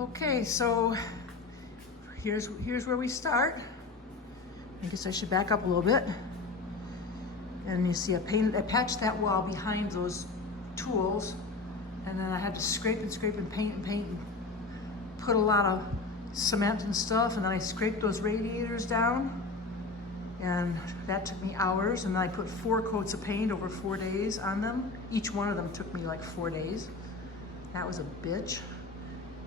Okay, so here's where we start. I guess I should back up a little bit. And you see I patched that wall behind those tools, and then I had to scrape and paint and put a lot of cement and stuff, and then I scraped those radiators down, and that took me hours, and then I put 4 coats of paint over 4 days on them. Each one of them took me like 4 days. That was a bitch.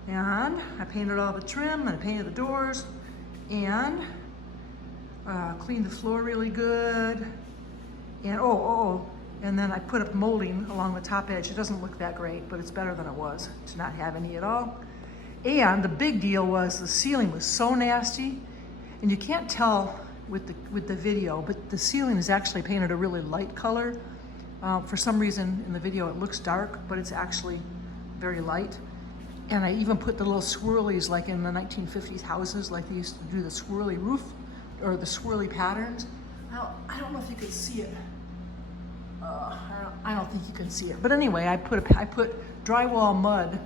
And I painted all the trim, and I painted the doors, and cleaned the floor really good. And and then I put up molding along the top edge. It doesn't look that great, but it's better than it was to not have any at all. And the big deal was the ceiling was so nasty, and you can't tell with the video, but the ceiling is actually painted a really light color. For some reason in the video it looks dark, but it's actually very light. And I even put the little swirlies like in the 1950s houses, like they used to do the swirly roof or the swirly patterns. I don't know if you can see it. I don't think you can see it. But anyway, I put drywall mud.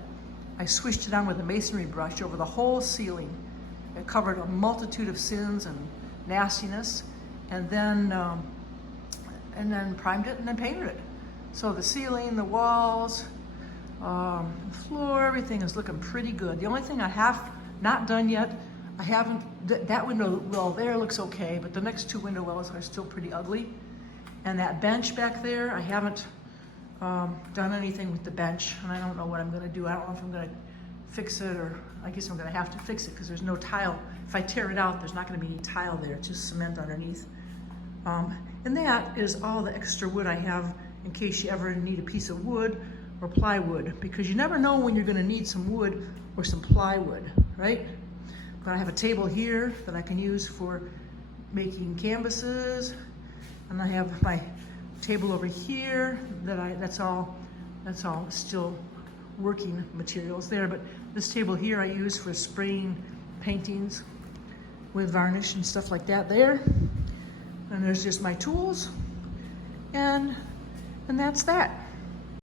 I swished it on with a masonry brush over the whole ceiling. It covered a multitude of sins and nastiness, and then primed it and then painted it. So the ceiling, the walls, the floor, everything is looking pretty good. The only thing I have not done yet, I haven't, that window well there looks okay, but the next 2 window wells are still pretty ugly. And that bench back there, I haven't done anything with the bench, and I don't know what I'm gonna do. I don't know if I'm gonna fix it, or I guess I'm gonna have to fix it because there's no tile. If I tear it out, there's not gonna be any tile there, it's just cement underneath. And that is all the extra wood I have in case you ever need a piece of wood or plywood, because you never know when you're gonna need some wood or some plywood, right? But I have a table here that I can use for making canvases, and I have my table over here that's all still working materials there. But this table here I use for spraying paintings with varnish and stuff like that there. And there's just my tools, and that's that.